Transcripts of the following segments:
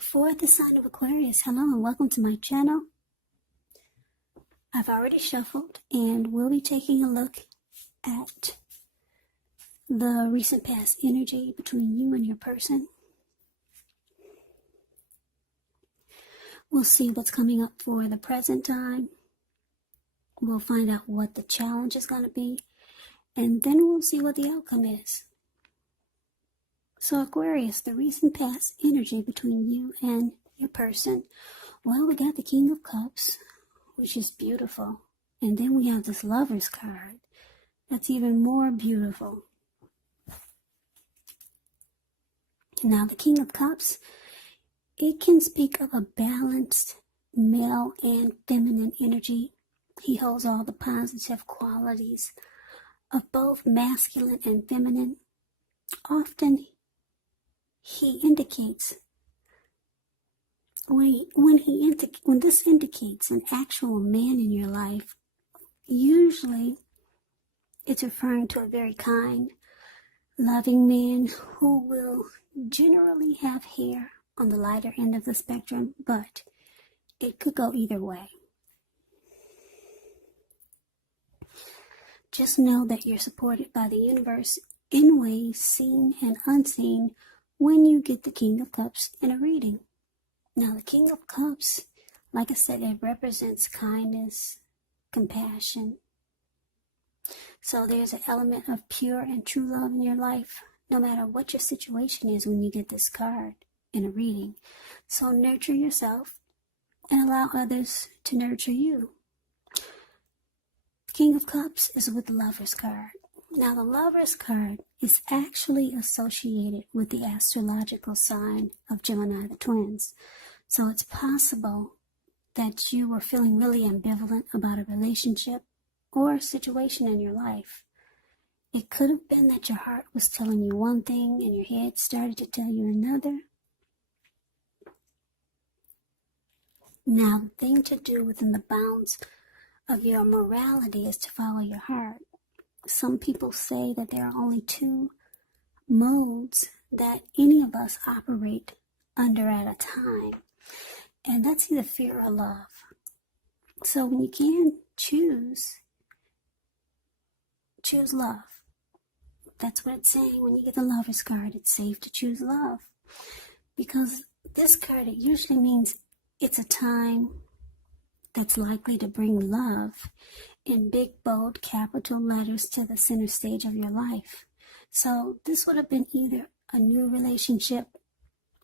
For the sign of Aquarius, hello and welcome to my channel. I've already shuffled and we'll be taking a look at the recent past energy between you and your person. We'll see what's coming up for the present time. We'll find out what the challenge is going to be, and then we'll see what the outcome is. So Aquarius, the recent past energy between you and your person. Well, we got the King of Cups, which is beautiful. And then we have this Lover's card. That's even more beautiful. Now, the King of Cups, it can speak of a balanced male and feminine energy. He holds all the positive qualities of both masculine and feminine. Often, he indicates, when this indicates an actual man in your life, usually it's referring to a very kind, loving man who will generally have hair on the lighter end of the spectrum, but it could go either way. Just know that you're supported by the universe in ways seen and unseen when you get the King of Cups in a reading. Now, the King of Cups, like I said, it represents kindness, compassion. So there's an element of pure and true love in your life, no matter what your situation is when you get this card in a reading. So nurture yourself and allow others to nurture you. The King of Cups is with the Lover's card. Now, the Lover's card is actually associated with the astrological sign of Gemini, the twins. So it's possible that you were feeling really ambivalent about a relationship or a situation in your life. It could have been that your heart was telling you one thing and your head started to tell you another. Now, the thing to do within the bounds of your morality is to follow your heart. Some people say that there are only two modes that any of us operate under at a time, and that's either fear or love. So when you can choose love. That's what it's saying when you get the Lover's card. It's safe to choose love, because this card, it usually means it's a time that's likely to bring love in big, bold, capital letters to the center stage of your life. So this would have been either a new relationship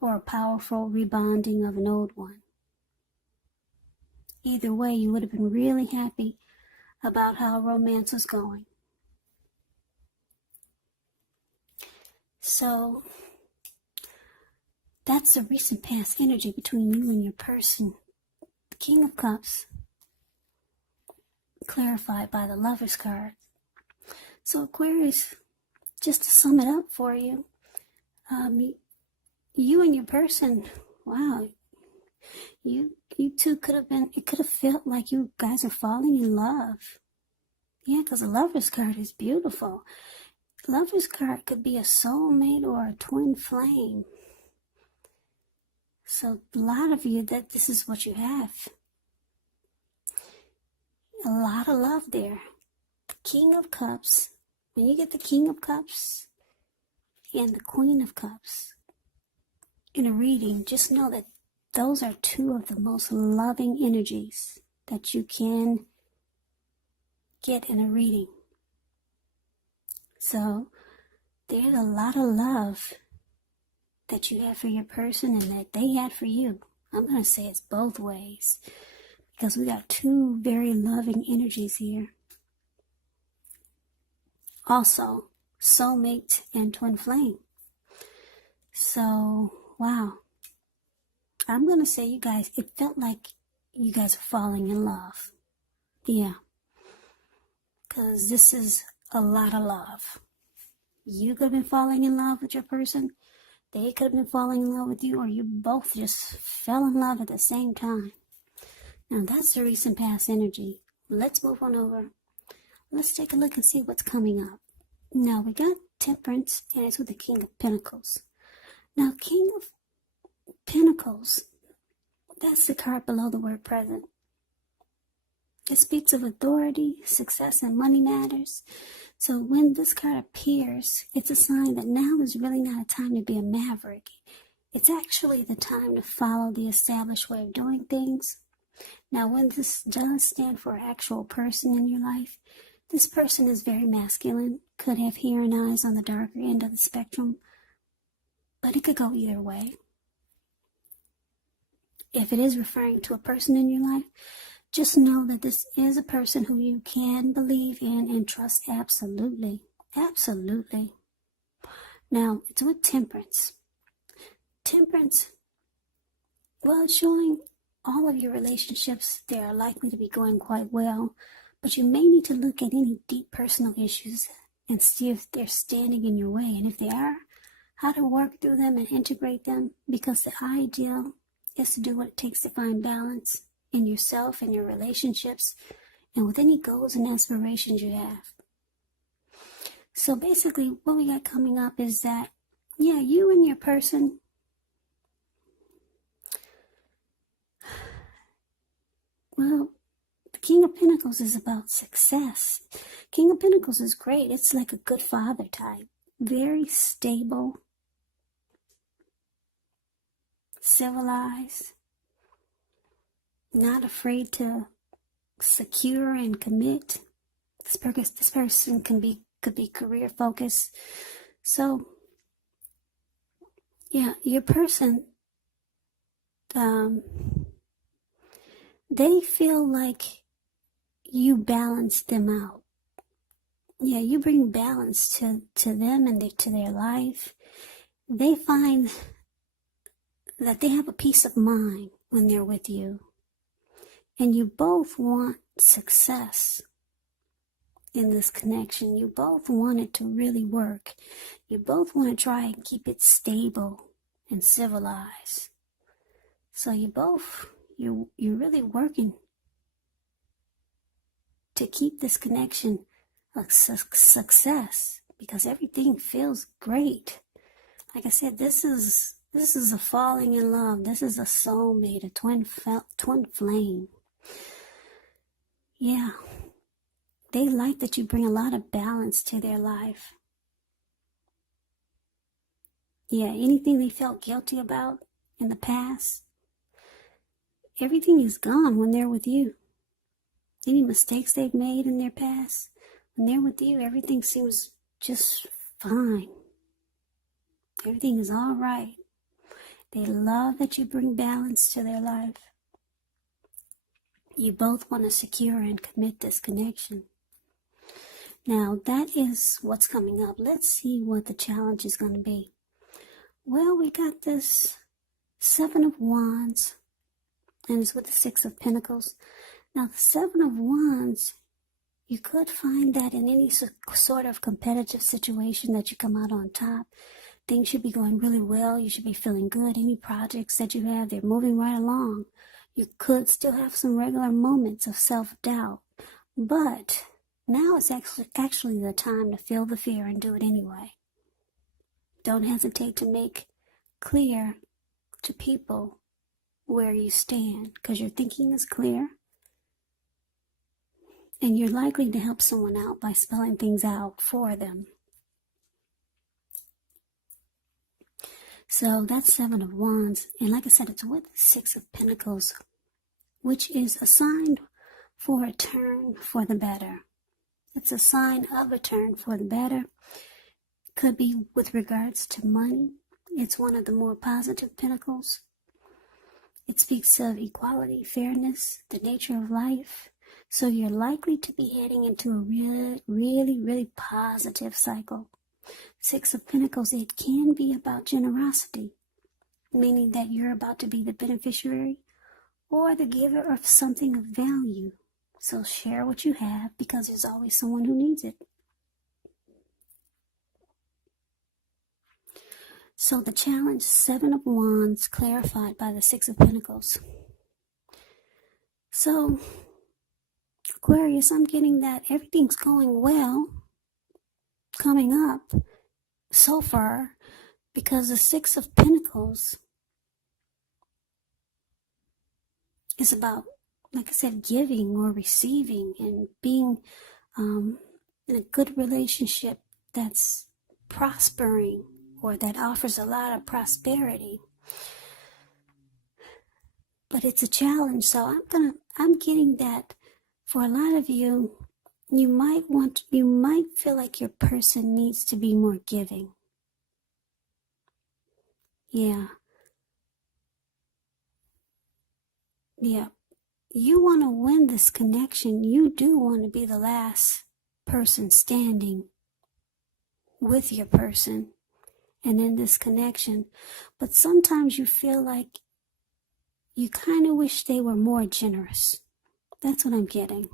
or a powerful rebonding of an old one. Either way, you would have been really happy about how romance was going. So that's the recent past energy between you and your person. The King of Cups, clarified by the Lover's card. So Aquarius, just to sum it up for you, you and your person, wow, you two could have been, it could have felt like you guys are falling in love. Yeah, because the Lover's card is beautiful. Lover's card could be a soulmate or a twin flame. So a lot of you, that this is what you have. A lot of love there. The King of Cups. When you get the King of Cups and the Queen of Cups in a reading, just know that those are two of the most loving energies that you can get in a reading. So there's a lot of love that you have for your person and that they had for you. I'm going to say it's both ways, because we got two very loving energies here. Also, soulmate and twin flame. So, wow. I'm going to say you guys, it felt like you guys are falling in love. Yeah. Because this is a lot of love. You could have been falling in love with your person. They could have been falling in love with you, or you both just fell in love at the same time. Now, that's the recent past energy. Let's move on over. Let's take a look and see what's coming up. Now, we got Temperance, and it's with the King of Pentacles. Now, King of Pentacles, that's the card below the word present. It speaks of authority, success, and money matters. So when this card appears, it's a sign that now is really not a time to be a maverick. It's actually the time to follow the established way of doing things. Now, when this does stand for an actual person in your life, this person is very masculine, could have hair and eyes on the darker end of the spectrum, but it could go either way. If it is referring to a person in your life, just know that this is a person who you can believe in and trust absolutely. Absolutely. Now, it's with Temperance. Temperance, well, it's showing all of your relationships, they are likely to be going quite well, but you may need to look at any deep personal issues and see if they're standing in your way. And if they are, how to work through them and integrate them, because the ideal is to do what it takes to find balance in yourself and your relationships and with any goals and aspirations you have. So basically what we got coming up is that, yeah, you and your person, well, the King of Pentacles is about success. King of Pentacles is great. It's like a good father type. Very stable, civilized, not afraid to secure and commit. This person could be career focused. So yeah, your person, they feel like you balance them out. Yeah, you bring balance to them and to their life. They find that they have a peace of mind when they're with you. And you both want success in this connection. You both want it to really work. You both want to try and keep it stable and civilized. So you're really working to keep this connection a success, because everything feels great. Like I said, this is a falling in love. This is a soulmate, a twin flame. Yeah, they like that you bring a lot of balance to their life. Yeah, anything they felt guilty about in the past, everything is gone when they're with you. Any mistakes they've made in their past, when they're with you, everything seems just fine. Everything is all right. They love that you bring balance to their life. You both want to secure and commit this connection. Now, that is what's coming up. Let's see what the challenge is going to be. Well, we got this Seven of Wands, and it's with the Six of Pentacles. Now, the Seven of Wands, you could find that in any sort of competitive situation that you come out on top. Things should be going really well. You should be feeling good. Any projects that you have, they're moving right along. You could still have some regular moments of self-doubt, but now it's actually the time to feel the fear and do it anyway. Don't hesitate to make clear to people where you stand, because your thinking is clear, and you're likely to help someone out by spelling things out for them. So that's Seven of Wands, and like I said, it's with the Six of Pentacles, which is a sign for a turn for the better. It's a sign of a turn for the better. Could be with regards to money. It's one of the more positive pentacles. It speaks of equality, fairness, the nature of life. So you're likely to be heading into a really positive cycle. Six of Pentacles, it can be about generosity, meaning that you're about to be the beneficiary or the giver of something of value. So share what you have, because there's always someone who needs it. So the challenge, Seven of Wands, clarified by the Six of Pentacles. So, Aquarius, I'm getting that everything's going well coming up so far, because the Six of Pentacles, It's about, like I said, giving or receiving and being in a good relationship that's prospering or that offers a lot of prosperity. But it's a challenge, so I'm getting that for a lot of you, you might feel like your person needs to be more giving. Yeah. You want to win this connection. You do want to be the last person standing with your person and in this connection. But sometimes you feel like you kind of wish they were more generous. That's what I'm getting.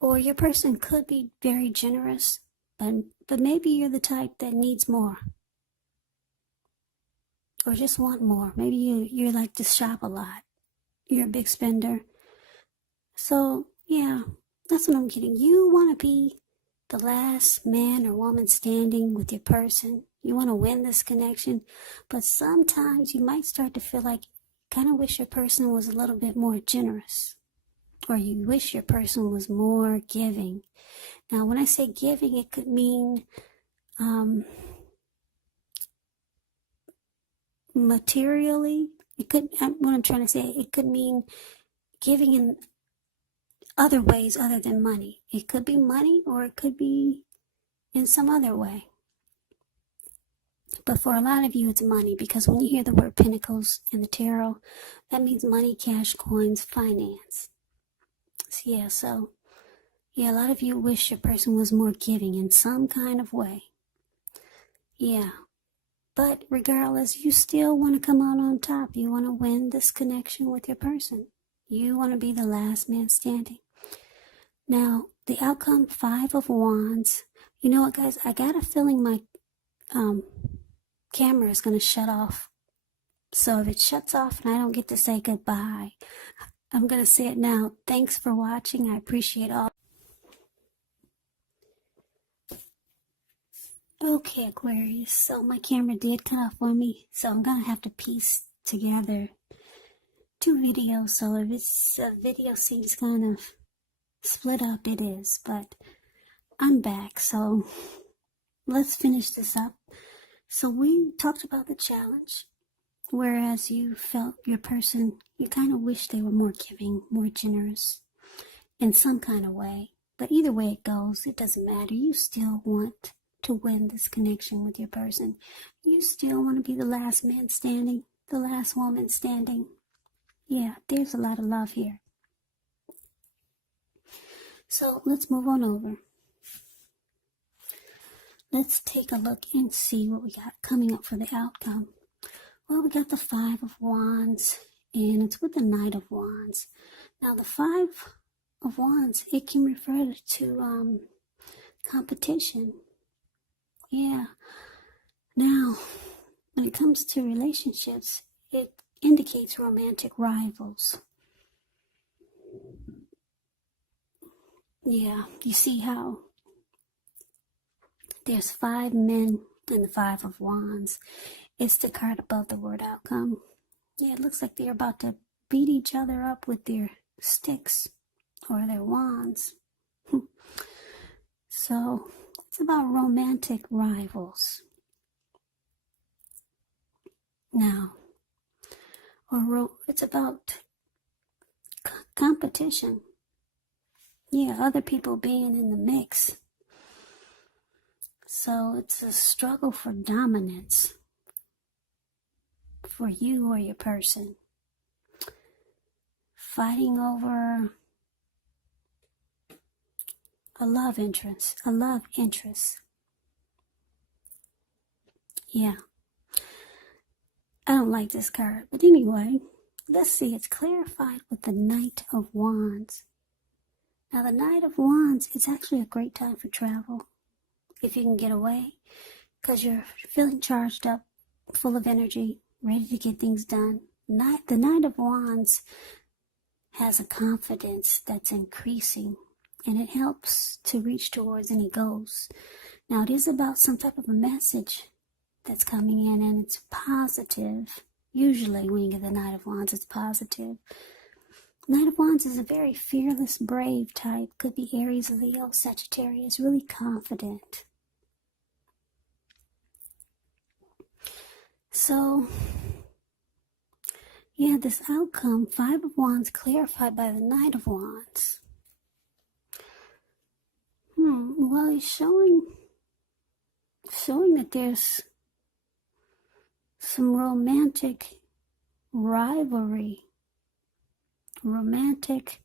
Or your person could be very generous, but maybe you're the type that needs more. Or just want more. Maybe you like to shop a lot. You're a big spender. So, yeah, that's what I'm getting. You want to be the last man or woman standing with your person. You want to win this connection. But sometimes you might start to feel like you kind of wish your person was a little bit more generous. Or you wish your person was more giving. Now, when I say giving, it could mean materially. What I'm trying to say, it could mean giving in other ways other than money. It could be money or it could be in some other way. But for a lot of you, it's money, because when you hear the word Pentacles in the tarot, that means money, cash, coins, finance. So a lot of you wish your person was more giving in some kind of way. Yeah. But regardless, you still want to come out on top. You want to win this connection with your person. You want to be the last man standing. Now, the outcome, 5 of Wands. You know what, guys? I got a feeling my camera is going to shut off. So if it shuts off and I don't get to say goodbye, I'm going to say it now. Thanks for watching. I appreciate all. Okay, Aquarius. So my camera did cut off on me. So I'm going to have to piece together 2 videos. So if this video seems kind of split up, it is. But I'm back. So let's finish this up. So we talked about the challenge. Whereas you felt your person, you kind of wish they were more giving, more generous in some kind of way. But either way it goes, it doesn't matter. You still want to win this connection with your person. You still want to be the last man standing, the last woman standing. Yeah, there's a lot of love here. So let's move on over. Let's take a look and see what we got coming up for the outcome. Well, we got the 5 of Wands, and it's with the Knight of Wands. Now, the 5 of Wands, it can refer to competition. Yeah. Now, when it comes to relationships, it indicates romantic rivals. Yeah, you see how there's 5 men and the 5 of Wands. It's the card above the word outcome. Yeah, it looks like they're about to beat each other up with their sticks or their wands. So, it's about romantic rivals. Now, it's about competition. Yeah, other people being in the mix. So, it's a struggle for dominance for you or your person. Fighting over a love interest. Yeah. I don't like this card. But anyway, let's see. It's clarified with the Knight of Wands. Now, the Knight of Wands is actually a great time for travel. If you can get away. Because you're feeling charged up, full of energy, ready to get things done. The Knight of Wands has a confidence that's increasing. And it helps to reach towards any goals. Now, it is about some type of a message that's coming in, and it's positive. Usually when you get the Knight of Wands, it's positive. Knight of Wands is a very fearless, brave type. Could be Aries, Leo, Sagittarius. Really confident. So, yeah, this outcome, Five of Wands, clarified by the Knight of Wands. Well, it's showing that there's some romantic rivalry, romantic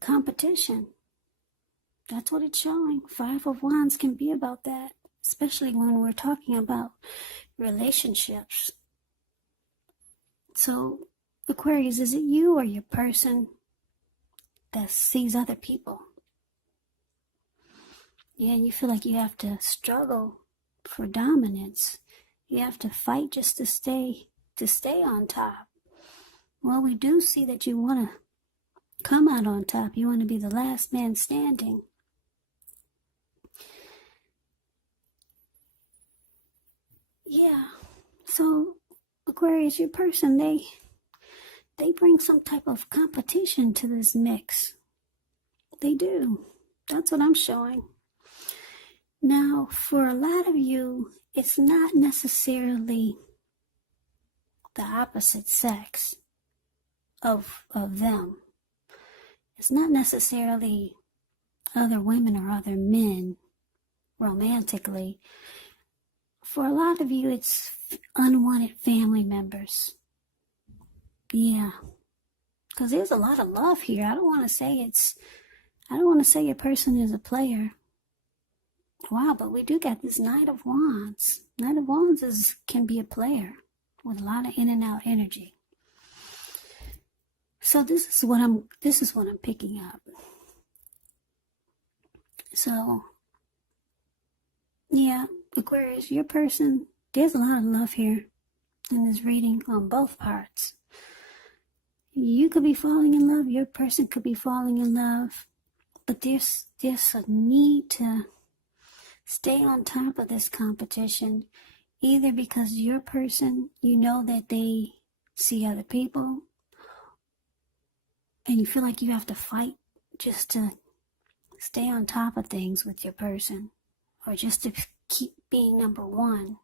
competition. That's what it's showing. Five of Wands can be about that, especially when we're talking about relationships. So, Aquarius, is it you or your person that sees other people? Yeah, you feel like you have to struggle for dominance. You have to fight just to stay on top. Well, we do see that you want to come out on top. You want to be the last man standing. Yeah. So, Aquarius, your person, they bring some type of competition to this mix. They do. That's what I'm showing. Now, for a lot of you, it's not necessarily the opposite sex of them. It's not necessarily other women or other men romantically. For a lot of you, it's unwanted family members. Yeah. Because there's a lot of love here. I don't want to say your person is a player. Wow, but we do get this Knight of Wands. Knight of Wands can be a player with a lot of in and out energy. So this is what I'm picking up. So yeah, Aquarius, your person, there's a lot of love here in this reading on both parts. You could be falling in love, your person could be falling in love, but there's a need to stay on top of this competition, either because your person, you know that they see other people, and you feel like you have to fight just to stay on top of things with your person, or just to keep being number one.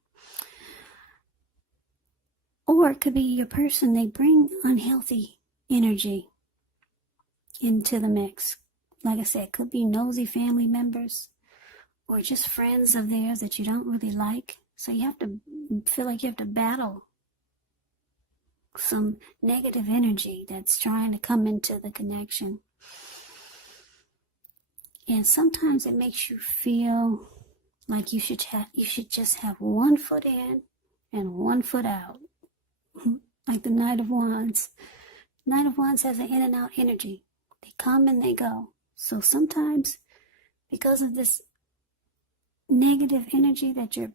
Or it could be your person, they bring unhealthy energy into the mix. Like I said, it could be nosy family members or just friends of theirs that you don't really like. So you have to feel like you have to battle some negative energy that's trying to come into the connection. And sometimes it makes you feel like you should just have one foot in and one foot out. Like the Knight of Wands. Knight of Wands has an in and out energy. They come and they go. So sometimes, because of this negative energy that your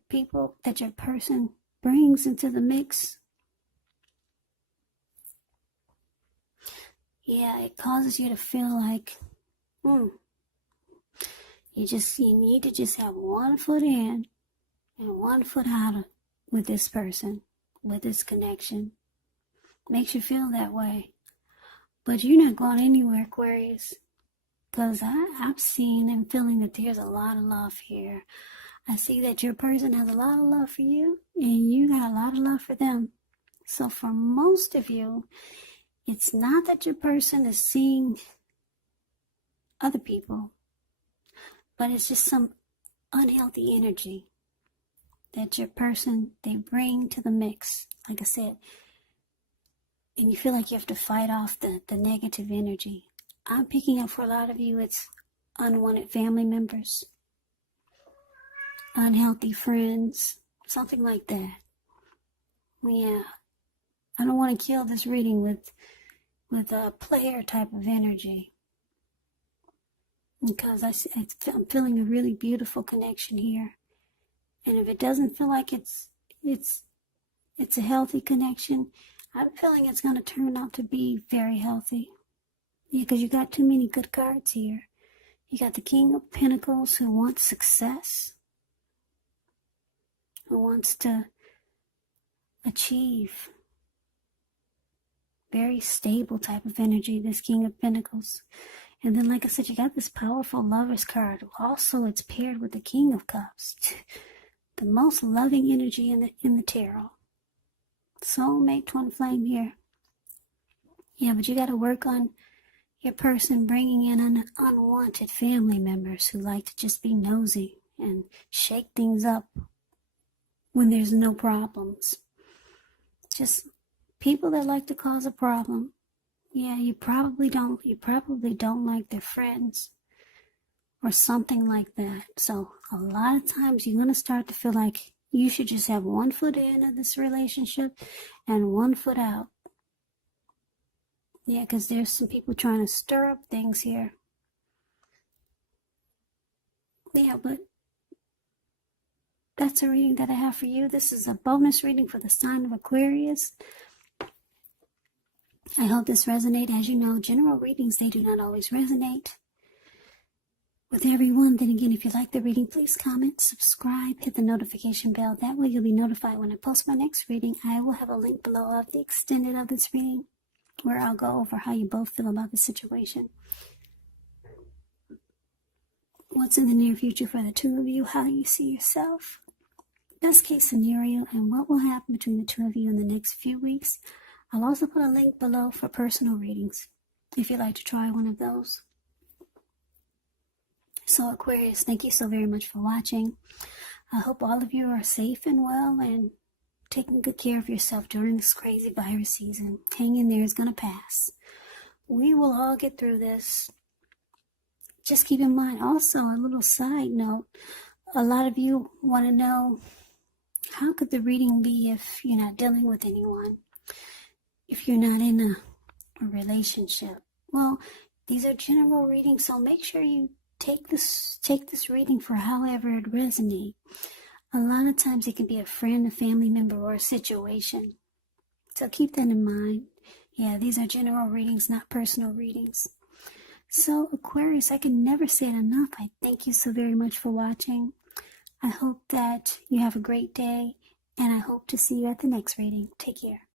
person brings into the mix, yeah, it causes you to feel like, you need to just have one foot in and one foot out with this person, with this connection. Makes you feel that way. But you're not going anywhere, Aquarius. Because I'm seeing and feeling that there's a lot of love here. I see that your person has a lot of love for you, and you got a lot of love for them. So for most of you, it's not that your person is seeing other people, but it's just some unhealthy energy that your person, they bring to the mix. Like I said, and you feel like you have to fight off the negative energy. I'm picking up for a lot of you, it's unwanted family members, unhealthy friends, something like that. Yeah, I don't want to kill this reading with a player type of energy, because I'm feeling a really beautiful connection here. And if it doesn't feel like it's a healthy connection, I'm feeling it's going to turn out to be very healthy. Yeah, because you got too many good cards here. You got the King of Pentacles who wants success. who wants to achieve very stable type of energy, this King of Pentacles. And then, like I said, you got this powerful Lover's card. Also, it's paired with the King of Cups. The most loving energy in the tarot. Soulmate twin flame here. Yeah, but you got to work on your person bringing in unwanted family members who like to just be nosy and shake things up when there's no problems. Just people that like to cause a problem. Yeah, you probably don't like their friends or something like that. So a lot of times you're going to start to feel like you should just have one foot in of this relationship and one foot out. Yeah, because there's some people trying to stir up things here. Yeah, but that's a reading that I have for you. This is a bonus reading for the sign of Aquarius. I hope this resonates. As you know, general readings, they do not always resonate with everyone. Then again, if you like the reading, please comment, subscribe, hit the notification bell. That way you'll be notified when I post my next reading. I will have a link below of the extended of this reading, where I'll go over how you both feel about the situation. What's in the near future for the two of you, how you see yourself, best case scenario, and what will happen between the two of you in the next few weeks. I'll also put a link below for personal readings, if you'd like to try one of those. So Aquarius, thank you so very much for watching. I hope all of you are safe and well and taking good care of yourself during this crazy virus season. Hang in there, it's going to pass. We will all get through this. Just keep in mind, also a little side note, a lot of you want to know, how could the reading be if you're not dealing with anyone? If you're not in a relationship? Well, these are general readings, so make sure you take this reading for however it resonates. A lot of times it can be a friend, a family member, or a situation. So keep that in mind. Yeah, these are general readings, not personal readings. So Aquarius, I can never say it enough. I thank you so very much for watching. I hope that you have a great day, and I hope to see you at the next reading. Take care.